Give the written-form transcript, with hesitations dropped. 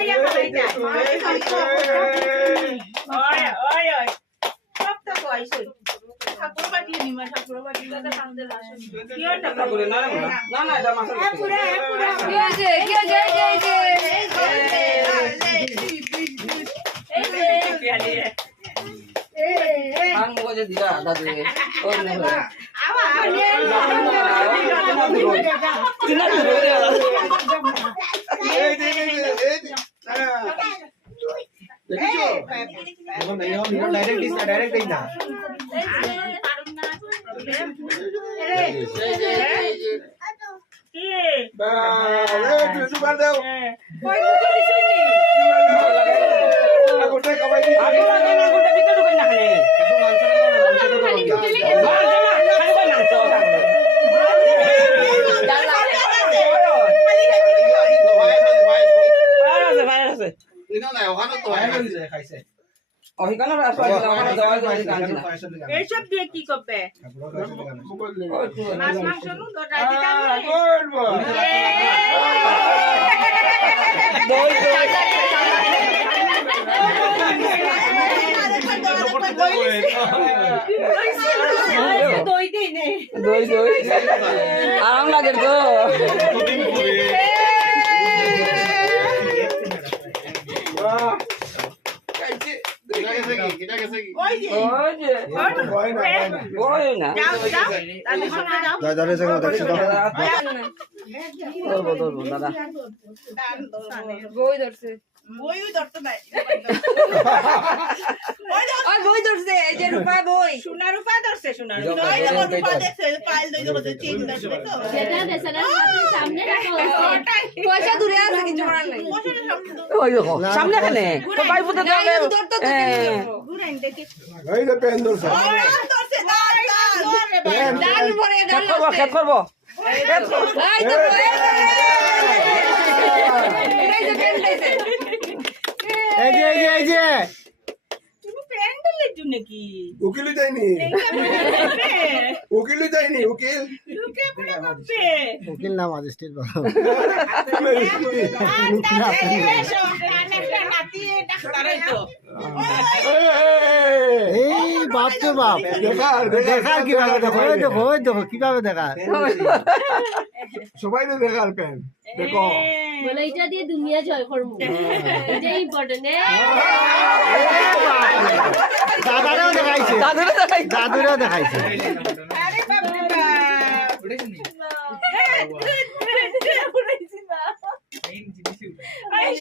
বাইরে খাই না ওই ওই ওই সব তো কইছে ঠাকুর বাটি নিমা ঠাকুর বাটি দাদা কান্দে লাসন কি আর টাকা করে না না না এটা মাছ পুরা কি হয়েছে আং মগজে দিলা দাদু ওই না আবা চিনা ধরে এই দেখিছো এখন নাই আমি ডাইরেক্ট দেই না কি বা এই সুগার দাও কই মুখে দিছনি না গোটে কমাই দি আগে না গোটা ভিতর ঢুকাই না খানে একটু মাংস খাইছে এইসব দিয়ে কি করবে মাছ মাংস নু দটাই দিতাম দই দেই নে দই আরাম লাগে তো ওই না যাও তাদের সঙ্গে যাও দাদা সঙ্গে দেখছি তো ধরবো দাদা বই ধরছে বই ধরতে নাই বই ধরছে এই যে রূপা বই সোনা রূপা ধরছে সোনা রূপা দেখছে পাইল দই দেবো চিন দেখবে তো সেটা দেশালের হাতের সামনে রাখা হয়েছে পয়সা দূরে আছে কিছু করার নাই ওই দেখো সামনে খানে তো পাইপ তো ধরতো ঘুরাইন দেখি এই যে পেন ধরছে ধরছে দাঁড় ডাল পরে ডাল খেত করবো এই তো এই যে পেন দিয়েছে এই যে তুমি প্যান্ডেলের জন্য কি উকিলই যায়নি উকিল লুকে পড়ে করছে উকিল না ম্যাজিস্ট্রেট বলো এই বাপ তো বাপ দেখার কিভাবে দেখো কিভাবে দেখার সবাই তো দেখার প্যান দেখো বলে এটা দিয়ে দুনিয়া জয় করবো এটাই ইম্পর্টেন্ট দাদারেও দেখাইছে